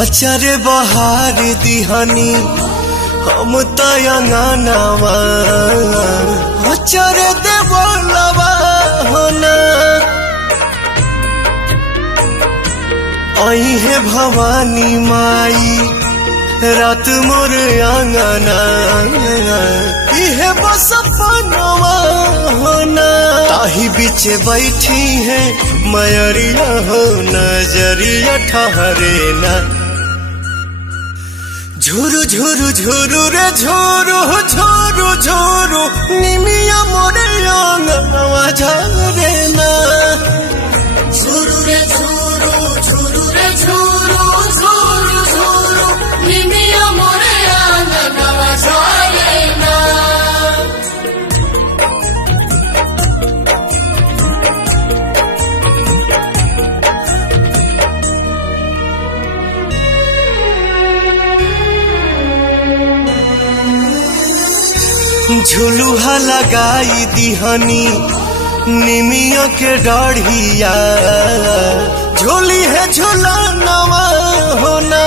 अचारे बहार दिहनी हम तयंगनावा अचारे देवलवा होना आई है भवानी माई रात मोर आंगना इहे बस पनवा होना ताही बीचे बैठी है मयरिया हो नजरिया ठहरे ना झुरु झुरु झुरु रे झुरु झुरु झुरु निमिया मोरे आंगनवा झरे ना झुरु रे झुरु झुरु रे झुरु झुरु झुरु निमिया मोरे आंगनवा झरे ना। झुलुहा लगाई दिहनी निमिया के डाढ़िया झोली है झुलनवा होना